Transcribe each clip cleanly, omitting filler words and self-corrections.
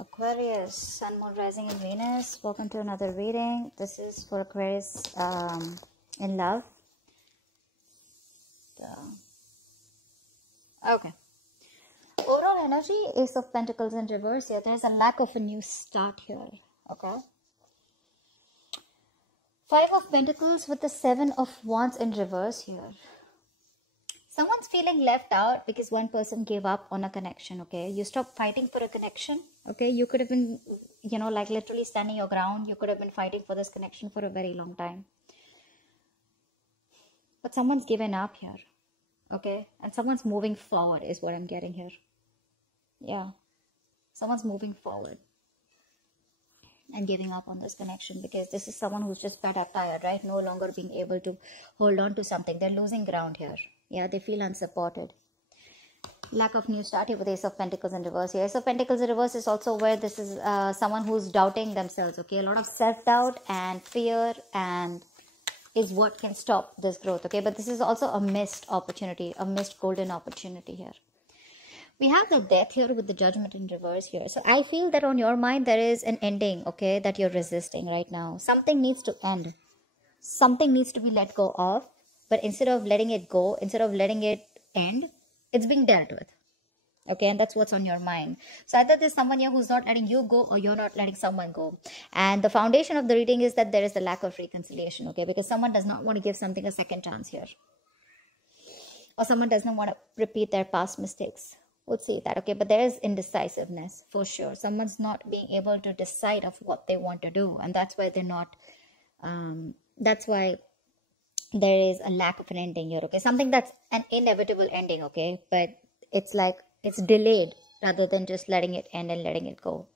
Aquarius, Sun, Moon, Rising, and Venus. Welcome to another reading. This is for Aquarius in love. Okay. Overall energy, Ace of Pentacles in reverse here. There's a lack of a new start here. Okay. Five of Pentacles with the Seven of Wands in reverse here. Someone's feeling left out because one person gave up on a connection, okay? You stopped fighting for a connection, okay? You could have been, like literally standing your ground. You could have been fighting for this connection for a very long time. But someone's given up here, okay? And someone's moving forward is what I'm getting here. Yeah. Someone's moving forward and giving up on this connection because this is someone who's just fed up, tired, right? No longer being able to hold on to something. They're losing ground here. Yeah, they feel unsupported. Lack of new start here with Ace of Pentacles in reverse here. Ace of Pentacles in reverse is also where this is someone who's doubting themselves, okay? A lot of self-doubt and fear and is what can stop this growth, okay? But this is also a missed opportunity, a missed golden opportunity here. We have the Death here with the Judgment in reverse here. So I feel that on your mind there is an ending, okay, that you're resisting right now. Something needs to end. Something needs to be let go of. But instead of letting it go, instead of letting it end, it's being dealt with. Okay, and that's what's on your mind. So either there's someone here who's not letting you go or you're not letting someone go. And the foundation of the reading is that there is a lack of reconciliation, okay? Because someone does not want to give something a second chance here. Or someone does not want to repeat their past mistakes. We'll see that, okay? But there is indecisiveness for sure. Someone's not being able to decide of what they want to do. And that's why they're not, that's why there is a lack of an ending here, okay? Something that's an inevitable ending, okay? But it's like, it's delayed rather than just letting it end and letting it go.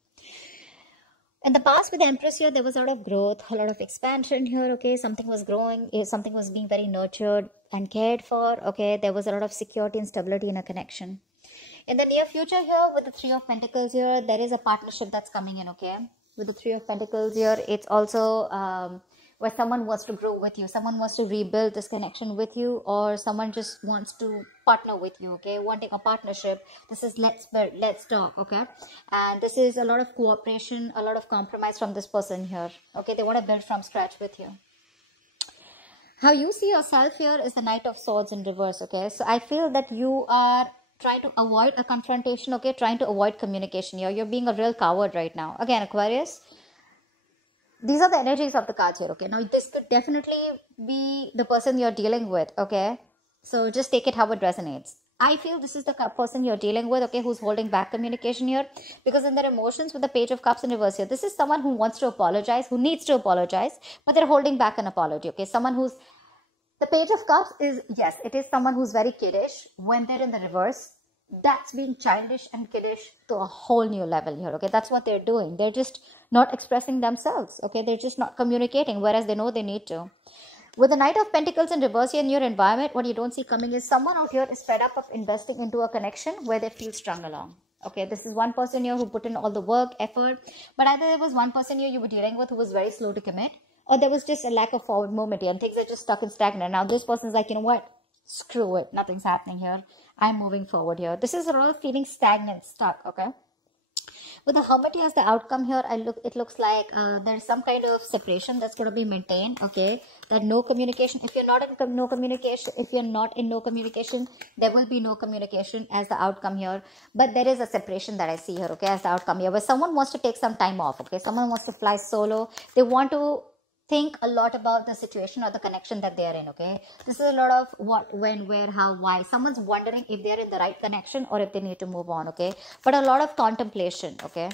In the past with the Empress here, there was a lot of growth, a lot of expansion here, okay? Something was growing, something was being very nurtured and cared for, okay? There was a lot of security and stability in a connection. In the near future here, with the Three of Pentacles here, there is a partnership that's coming in, okay? With the Three of Pentacles here, it's also where someone wants to grow with you. Someone wants to rebuild this connection with you, or someone just wants to partner with you, okay? Wanting a partnership. This is let's talk, okay? And this is a lot of cooperation, a lot of compromise from this person here, okay? They want to build from scratch with you. How you see yourself here is the Knight of Swords in reverse, okay? So I feel that you are trying to avoid a confrontation, okay? Trying to avoid communication here. You're being a real coward right now. Again, Aquarius, these are the energies of the cards here, okay? Now, this could definitely be the person you're dealing with, okay? So just take it how it resonates. I feel this is the person you're dealing with, okay, who's holding back communication here. Because in their emotions with the Page of Cups in reverse here, this is someone who wants to apologize, who needs to apologize, but they're holding back an apology, okay? Someone who's... The Page of Cups is, yes, it is someone who's very kiddish when they're in the reverse. That's being childish and kiddish to a whole new level here, okay? That's what they're doing. They're just not expressing themselves, okay? They're just not communicating, whereas they know they need to. With the Knight of Pentacles in reverse here in your environment, what you don't see coming is someone out here is fed up of investing into a connection where they feel strung along. Okay, this is one person here who put in all the work, effort, but either there was one person here you were dealing with who was very slow to commit, or there was just a lack of forward movement here and things are just stuck and stagnant. Now this person's like, you know what? Screw it. Nothing's happening here. I'm moving forward here. This is a lot of feeling stagnant, stuck, okay? With the Hermit as the outcome here, it looks like there's some kind of separation that's going to be maintained, okay? That no communication. If you're not in no communication, there will be no communication as the outcome here. But there is a separation that I see here, okay, as the outcome here. Where someone wants to take some time off, okay? Someone wants to fly solo. They want to think a lot about the situation or the connection that they are in, okay? This is a lot of what, when, where, how, why. Someone's wondering if they're in the right connection or if they need to move on, okay? But a lot of contemplation, okay?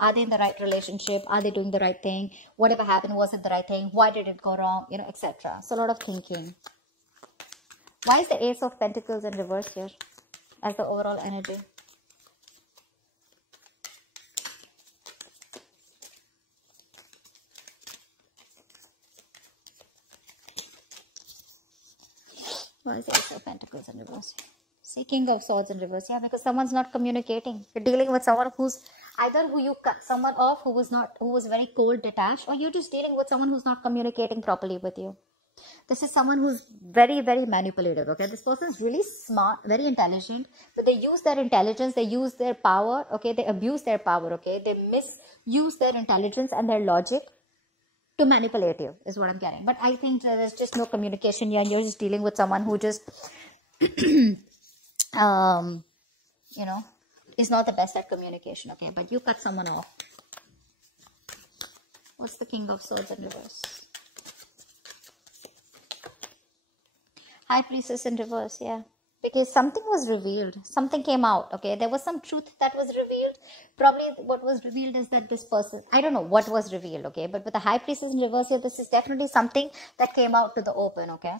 Are they in the right relationship? Are they doing the right thing? Whatever happened, was it the right thing? Why did it go wrong? You know, etc. So a lot of thinking. Why is the Ace of Pentacles in reverse here as the overall energy? Why is the Ace of Pentacles in reverse? See, King of Swords in reverse. Yeah, because someone's not communicating. You're dealing with someone who's either who you cut someone off who was very cold, detached, or you're just dealing with someone who's not communicating properly with you. This is someone who's very, very manipulative, okay? This person is really smart, very intelligent, but they use their intelligence, they use their power, okay? They abuse their power, okay? They misuse their intelligence and their logic to manipulate you, is what I'm getting. But I think there's just no communication here, and you're just dealing with someone who just, you know, is not the best at communication, okay? But you cut someone off. What's the King of Swords in reverse? High Priestess in reverse, yeah. Because something was revealed. Something came out, okay? There was some truth that was revealed. Probably what was revealed is that this person, I don't know what was revealed, okay? But with the High Priestess in reverse here, this is definitely something that came out to the open, okay?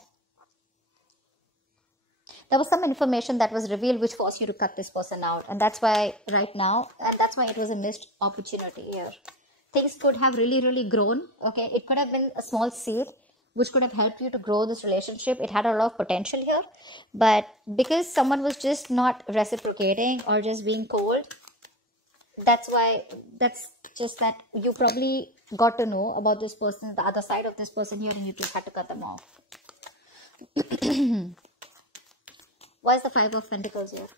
There was some information that was revealed which forced you to cut this person out. And that's why right now, and that's why it was a missed opportunity here. Things could have really, really grown, okay? It could have been a small seed which could have helped you to grow this relationship. It had a lot of potential here, but because someone was just not reciprocating or just being cold, that's just that you probably got to know about this person, the other side of this person here, and you just had to cut them off. Why is the Five of Pentacles here?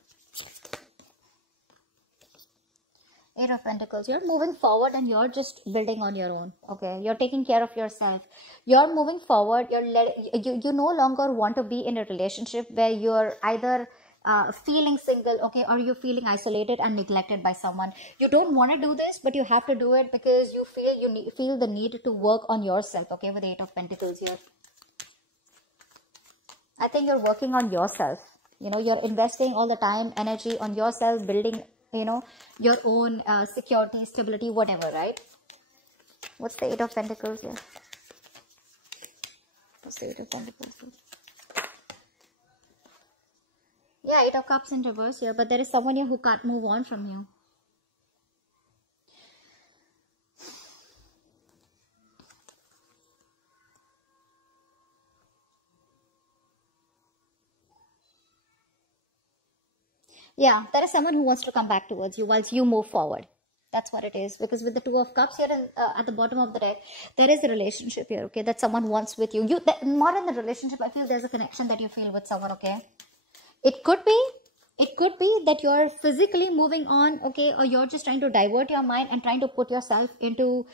Eight of Pentacles. You're moving forward and you're just building on your own, okay? You're taking care of yourself. You're moving forward. You no longer want to be in a relationship where you're either feeling single, okay, or you're feeling isolated and neglected by someone. You don't want to do this, but you have to do it because you feel the need to work on yourself, okay, with the Eight of Pentacles here. I think you're working on yourself. You know, you're investing all the time, energy on yourself, building, you know, your own security, stability, whatever, right? What's the Eight of Pentacles here? What's the Eight of Pentacles here? Yeah, Eight of Cups in reverse here, but there is someone here who can't move on from you. Yeah, there is someone who wants to come back towards you whilst you move forward. That's what it is. Because with the Two of Cups here at the bottom of the deck, there is a relationship here, okay, that someone wants with you. Not in the relationship, I feel there's a connection that you feel with someone, okay. It could be that you're physically moving on, okay, or you're just trying to divert your mind and trying to put yourself into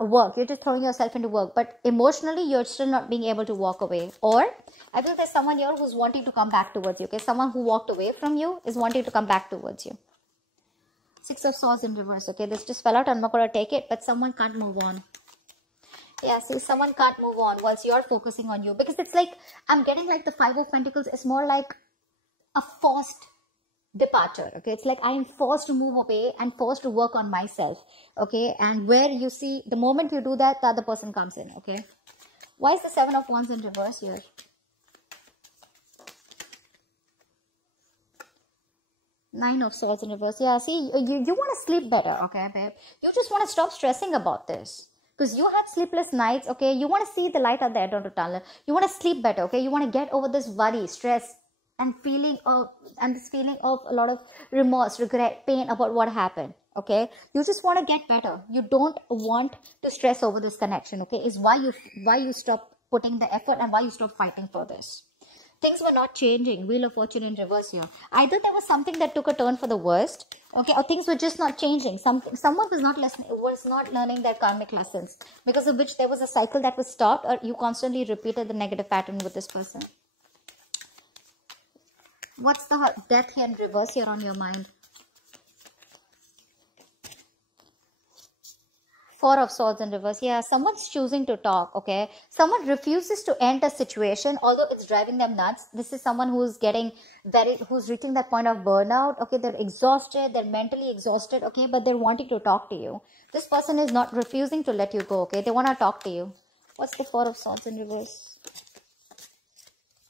work. You're just throwing yourself into work, but emotionally you're still not being able to walk away. Or I feel there's someone here who's wanting to come back towards you, okay. Someone who walked away from you is wanting to come back towards you. Six of Swords in reverse, okay. This just fell out. I'm not going to take it, but someone can't move on. Yeah, see, someone can't move on whilst you're focusing on you. Because it's like, I'm getting like the Five of Pentacles is more like a forced departure, okay. It's like I am forced to move away and forced to work on myself, okay. And where you see, the moment you do that, the other person comes in, okay. Why is the Seven of Wands in reverse here? Nine of Swords in reverse. Yeah, see, you want to sleep better, okay, babe. You just want to stop stressing about this. Because you had sleepless nights, okay. You want to see the light at the end of the tunnel. You want to sleep better, okay. You want to get over this worry, stress, and this feeling of a lot of remorse, regret, pain about what happened, okay. You just want to get better. You don't want to stress over this connection, okay. Is why you stop putting the effort and why you stop fighting for this. Things were not changing. Wheel of Fortune in reverse here. Either there was something that took a turn for the worst, okay, or things were just not changing. Someone was not learning their karmic lessons, because of which there was a cycle that was stopped, or you constantly repeated the negative pattern with this person. What's the Death here in reverse here on your mind? Four of Swords in reverse. Yeah, someone's choosing to talk, okay. Someone refuses to end a situation, although it's driving them nuts. This is someone who's who's reaching that point of burnout, okay. They're exhausted, they're mentally exhausted, okay, but they're wanting to talk to you. This person is not refusing to let you go, okay. They want to talk to you. What's the Four of Swords in reverse?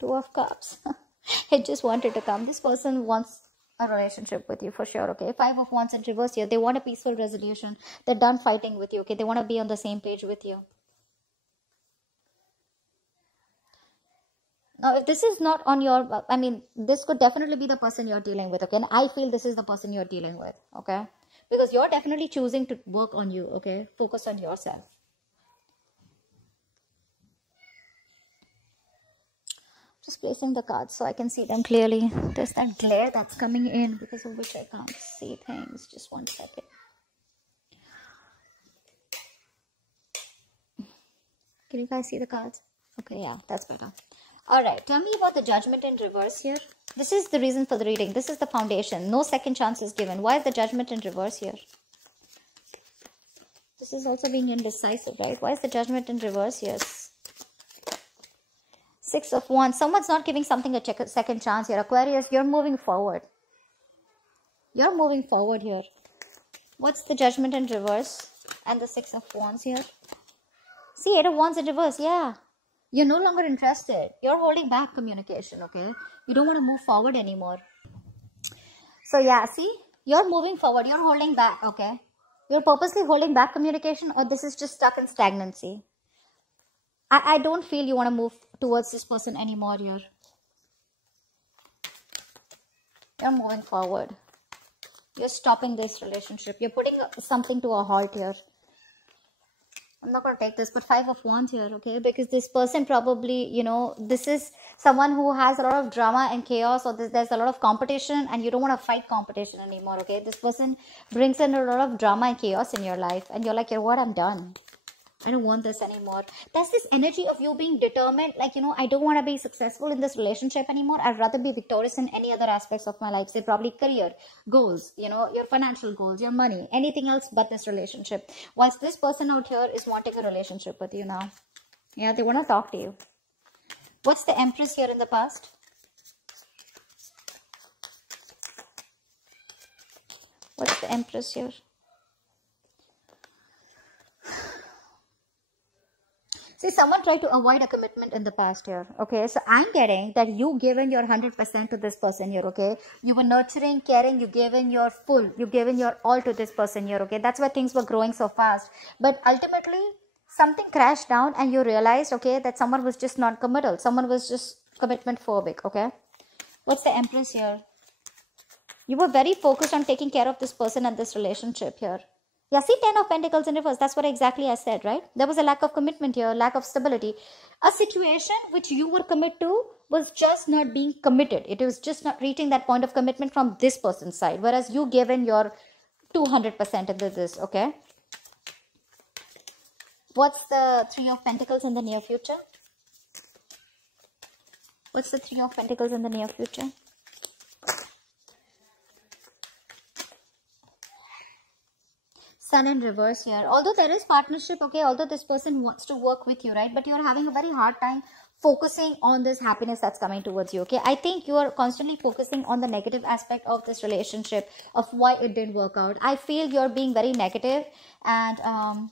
Two of Cups. It just wanted to come. This person wants a relationship with you for sure, okay. Five of Wands in reverse here. They want a peaceful resolution. They're done fighting with you, okay. They want to be on the same page with you. Now, if this is not on your, I mean, this could definitely be the person you're dealing with, okay. And I feel this is the person you're dealing with, okay. Because you're definitely choosing to work on you, okay. Focus on yourself. Just placing the cards so I can see them clearly. There's that glare that's coming in because of which I can't see things. Just 1 second. Can you guys see the cards? Okay, yeah, that's better. Alright, tell me about the Judgment in reverse here. This is the reason for the reading. This is the foundation. No second chance is given. Why is the Judgment in reverse here? This is also being indecisive, right? Why is the Judgment in reverse? Yes. 6 of Wands. Someone's not giving something a second chance here. Aquarius, you're moving forward. You're moving forward here. What's the Judgment in reverse? And the 6 of Wands here. See, 8 of Wands in reverse. Yeah. You're no longer interested. You're holding back communication, okay? You don't want to move forward anymore. So yeah, see? You're moving forward. You're holding back, okay? You're purposely holding back communication, or this is just stuck in stagnancy. I don't feel you want to move towards this person anymore here. You're moving forward. You're stopping this relationship. You're putting something to a halt here. I'm not going to take this, but 5 of Wands here, okay? Because this person probably, you know, this is someone who has a lot of drama and chaos, or there's a lot of competition, and you don't want to fight competition anymore, okay? This person brings in a lot of drama and chaos in your life, and you're like, you know what, I'm done. I don't want this anymore. There's this energy of you being determined, like, you know, I don't want to be successful in this relationship anymore. I'd rather be victorious in any other aspects of my life. Say probably career, goals, you know, your financial goals, your money, anything else but this relationship. Whilst this person out here is wanting a relationship with you now. Yeah, they want to talk to you. What's the Empress here in the past? What's the Empress here? See, someone tried to avoid a commitment in the past here, okay? So I'm getting that you given your 100% to this person here, okay? You were nurturing, caring, you given your full, you given your all to this person here, okay? That's why things were growing so fast. But ultimately, something crashed down and you realized, okay, that someone was just not committal. Someone was just commitment phobic, okay? What's the Empress here? You were very focused on taking care of this person and this relationship here. Yeah, see 10 of Pentacles in reverse. That's what exactly I said, right? There was a lack of commitment here, lack of stability. A situation which you were committed to was just not being committed. It was just not reaching that point of commitment from this person's side. Whereas you given your 200% into this, okay? What's the 3 of Pentacles in the near future? What's the 3 of Pentacles in the near future? Sun in reverse here. Although there is partnership, okay, although this person wants to work with you, right, but you're having a very hard time focusing on this happiness that's coming towards you, okay? I think you are constantly focusing on the negative aspect of this relationship, of why it didn't work out. I feel you're being very negative, and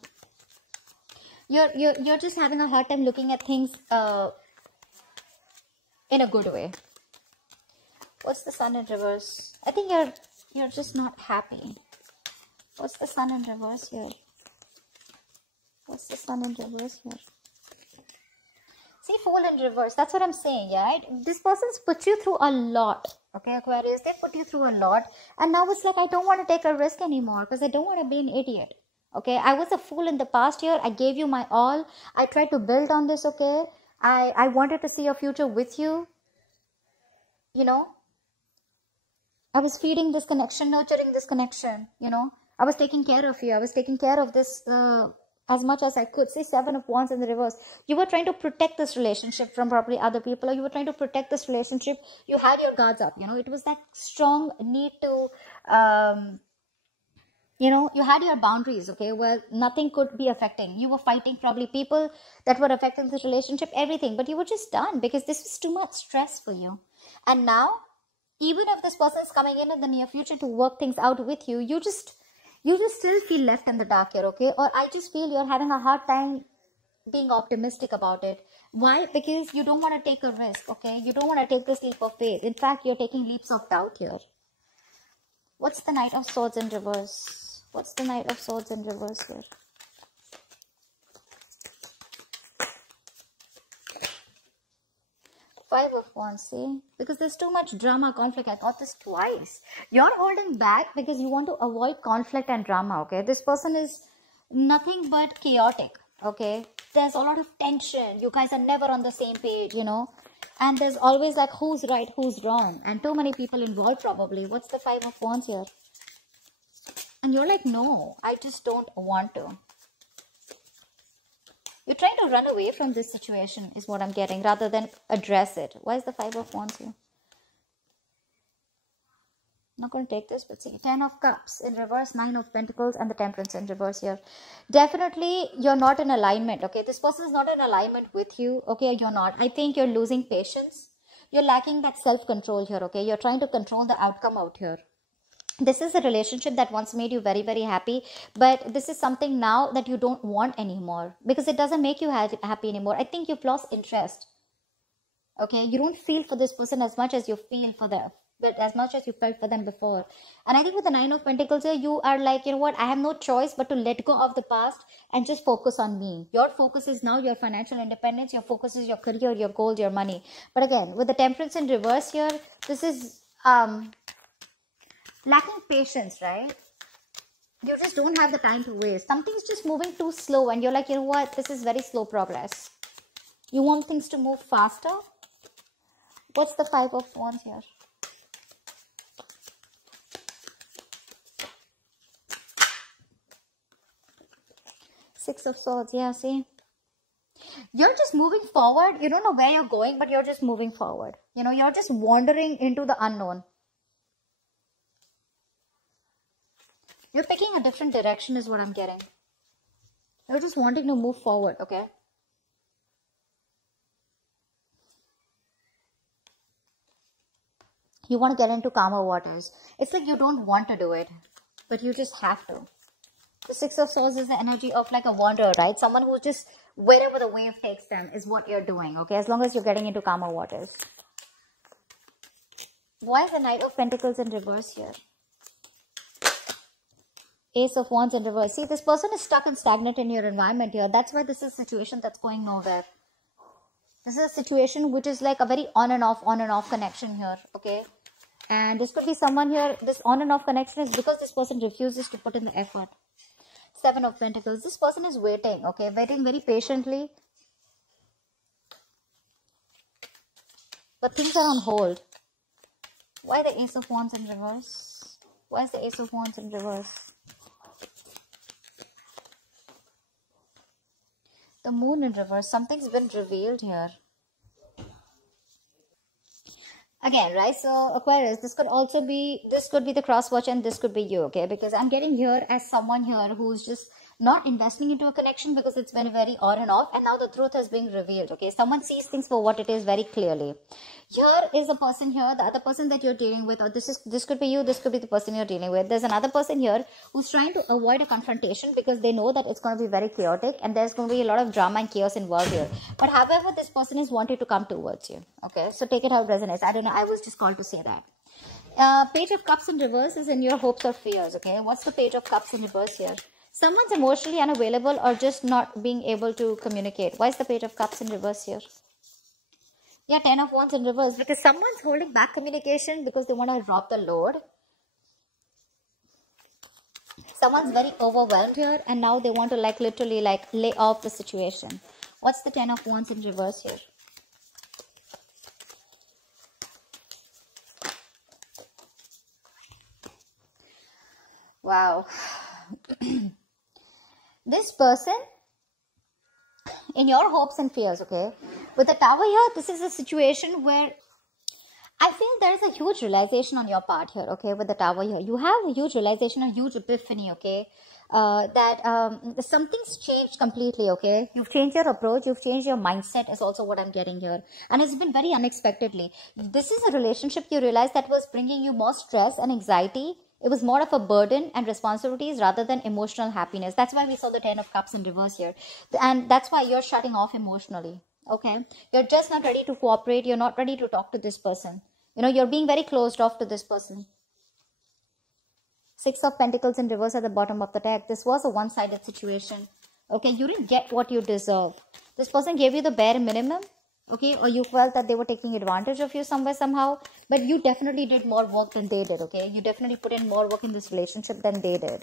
you're just having a hard time looking at things in a good way. What's the Sun in reverse? I think you're just not happy. What's the Sun in reverse here? What's the Sun in reverse here? See, Fool in reverse. That's what I'm saying, yeah, right? This person's put you through a lot, okay, Aquarius? They put you through a lot. And now it's like, I don't want to take a risk anymore because I don't want to be an idiot, okay? I was a fool in the past year. I gave you my all. I tried to build on this, okay? I wanted to see a future with you, you know? I was feeding this connection, nurturing this connection, you know? I was taking care of you. I was taking care of this as much as I could. See, 7 of Wands in the reverse. You were trying to protect this relationship from probably other people, or you were trying to protect this relationship. You had your guards up, you know. It was that strong need to, you know, you had your boundaries, okay, where nothing could be affecting. You were fighting probably people that were affecting this relationship, everything. But you were just done because this was too much stress for you. And now, even if this person is coming in the near future to work things out with you, you just still feel left in the dark here, okay? Or I just feel you're having a hard time being optimistic about it. Why? Because you don't want to take a risk, okay? You don't want to take this leap of faith. In fact, you're taking leaps of doubt here. What's the Knight of Swords in reverse? What's the Knight of Swords in reverse here? Five of Wands, see? Because there's too much drama, conflict. I got this twice. You're holding back because you want to avoid conflict and drama, okay? This person is nothing but chaotic, okay? There's a lot of tension. You guys are never on the same page, you know? And there's always like who's right, who's wrong, and too many people involved probably. What's the Five of Wands here? And you're like, no, I just don't want to. You're trying to run away from this situation is what I'm getting, rather than address it. Why is the Five of Wands here? I'm not going to take this, but see, 10 of Cups in reverse, 9 of Pentacles, and the Temperance in reverse here. Definitely, you're not in alignment, okay? This person is not in alignment with you, okay? You're not. I think you're losing patience. You're lacking that self-control here, okay? You're trying to control the outcome out here. This is a relationship that once made you very, very happy, but this is something now that you don't want anymore because it doesn't make you happy anymore. I think you've lost interest, okay? You don't feel for this person as much as you feel for them, but as much as you felt for them before. And I think with the 9 of Pentacles here, you are like, you know what, I have no choice but to let go of the past and just focus on me. Your focus is now your financial independence. Your focus is your career, your goals, your money. But again, with the Temperance in reverse here, this is lacking patience, right? You just don't have the time to waste. Something's just moving too slow and you're like, you know what, this is very slow progress. You want things to move faster. What's the Five of Wands here? Six of Swords, yeah, see? You're just moving forward. You don't know where you're going, but you're just moving forward. You know, you're just wandering into the unknown. You're picking a different direction is what I'm getting. You're just wanting to move forward, okay? You want to get into calmer waters. It's like you don't want to do it, but you just have to. The Six of Swords is the energy of like a wanderer, right? Someone who just, wherever the wave takes them is what you're doing, okay? As long as you're getting into calmer waters. Why is the Knight of Pentacles in reverse here? Ace of Wands in reverse. See, this person is stuck and stagnant in your environment here. That's why this is a situation that's going nowhere. This is a situation which is like a very on and off connection here, okay? And this could be someone here, this on and off connection is because this person refuses to put in the effort. Seven of Pentacles. This person is waiting, okay? Waiting very patiently. But things are on hold. Why the Ace of Wands in reverse? Why is the Ace of Wands in reverse? The Moon in reverse. Something's been revealed here. Again, right? So, Aquarius, this could be the cross watch and this could be you, okay? Because I'm getting here as someone here who's just not investing into a connection because it's been very on and off, and now the truth has been revealed, okay? Someone sees things for what it is very clearly. Here is a person here, the other person that you're dealing with, or this could be you, this could be the person you're dealing with. There's another person here who's trying to avoid a confrontation because they know that it's going to be very chaotic and there's going to be a lot of drama and chaos involved here. But however, this person is wanting to come towards you, okay? So take it how it resonates. I don't know, I was just called to say that. Page of Cups in reverse is in your hopes or fears, okay? What's the Page of Cups in reverse here? Someone's emotionally unavailable or just not being able to communicate. Why is the Page of Cups in reverse here? Yeah, 10 of Wands in reverse. Because someone's holding back communication because they want to drop the load. Someone's very overwhelmed here and now they want to like literally like lay off the situation. What's the 10 of Wands in reverse here? Wow. This person, in your hopes and fears, okay, with the Tower here, this is a situation where I feel there is a huge realization on your part here, okay, with the Tower here. You have a huge realization, a huge epiphany, okay, that something's changed completely, okay. You've changed your approach, you've changed your mindset is also what I'm getting here. And it's been very unexpectedly. This is a relationship you realize that was bringing you more stress and anxiety. It was more of a burden and responsibilities rather than emotional happiness. That's why we saw the 10 of Cups in reverse here. And that's why you're shutting off emotionally, okay? You're just not ready to cooperate. You're not ready to talk to this person. You know, you're being very closed off to this person. Six of Pentacles in reverse at the bottom of the deck. This was a one-sided situation, okay? You didn't get what you deserve. This person gave you the bare minimum, okay, or you felt that they were taking advantage of you somewhere, somehow, but you definitely did more work than they did, okay? You definitely put in more work in this relationship than they did.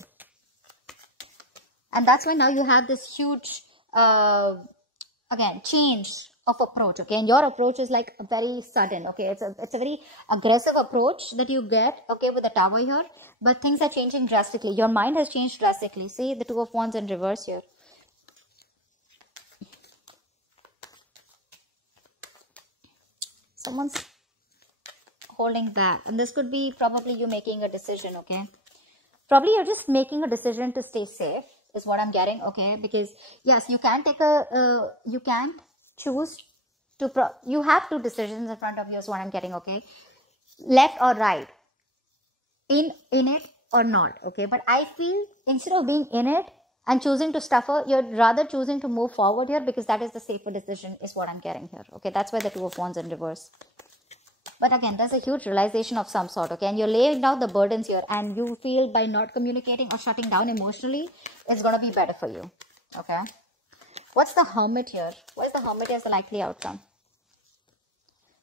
And that's why now you have this huge, again, change of approach, okay? And your approach is like very sudden, okay? It's a very aggressive approach that you get, okay, with the Tower here. But things are changing drastically. Your mind has changed drastically. See, the Two of Wands in reverse here. Someone's holding back. And this could be probably you making a decision, okay? Probably you're just making a decision to stay safe, is what I'm getting, okay? Because, yes, you can take a, you can choose to, you have two decisions in front of you, is what I'm getting, okay? Left or right. In it or not, okay? But I feel instead of being in it and choosing to suffer, you're rather choosing to move forward here, because that is the safer decision, is what I'm getting here, okay? That's why the Two of Wands in reverse. But again, there's a huge realization of some sort, okay? And you're laying down the burdens here, and you feel by not communicating or shutting down emotionally, it's going to be better for you, okay? What's the Hermit here? What is the Hermit as the likely outcome?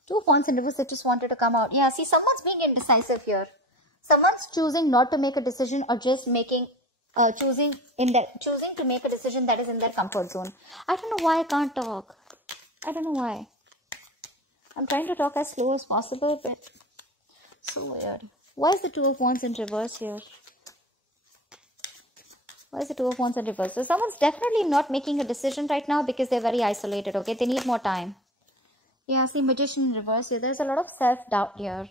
Two of Wands in reverse, it just wanted to come out. Yeah, see, someone's being indecisive here. Someone's choosing not to make a decision, or just making, choosing to make a decision that is in their comfort zone. I don't know why I can't talk. I don't know why. I'm trying to talk as slow as possible, but so weird. Why is the Two of Wands in reverse here? Why is the Two of Wands in reverse? So someone's definitely not making a decision right now because they're very isolated, okay? They need more time. Yeah, see, Magician in reverse here. There's a lot of self-doubt here.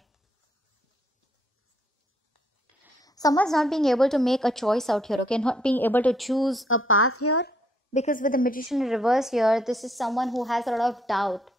Someone's not being able to make a choice out here, okay? Not being able to choose a path here. Because with the Magician in reverse here, this is someone who has a lot of doubt.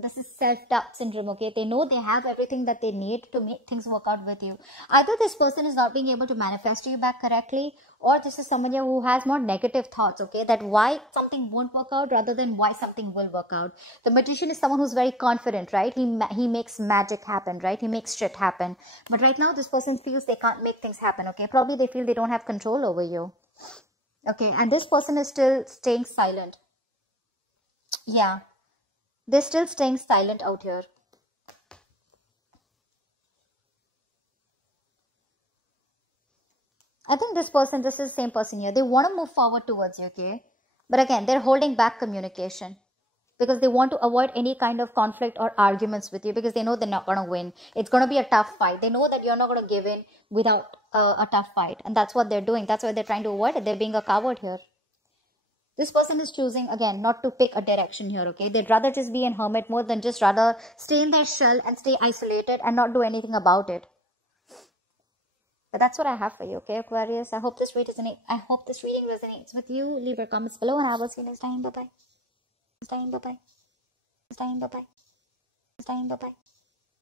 This is self-doubt syndrome, okay? They know they have everything that they need to make things work out with you. Either this person is not being able to manifest you back correctly, or this is someone here who has more negative thoughts, okay? That why something won't work out rather than why something will work out. The Magician is someone who's very confident, right? He makes magic happen, right? He makes shit happen. But right now, this person feels they can't make things happen, okay? Probably they feel they don't have control over you. Okay, and this person is still staying silent. Yeah. They're still staying silent out here. I think this is the same person here. They want to move forward towards you, okay? But again, they're holding back communication. Because they want to avoid any kind of conflict or arguments with you. Because they know they're not going to win. It's going to be a tough fight. They know that you're not going to give in without a tough fight. And that's what they're doing. That's why they're trying to avoid it. They're being a coward here. This person is choosing, again, not to pick a direction here, okay? They'd rather just be an hermit more than just rather stay in their shell and stay isolated and not do anything about it. But that's what I have for you, okay, Aquarius? I hope this reading resonates with you. Leave your comments below, and I will see you next time. Bye-bye. Bye-bye. Bye-bye. Bye-bye. Bye-bye.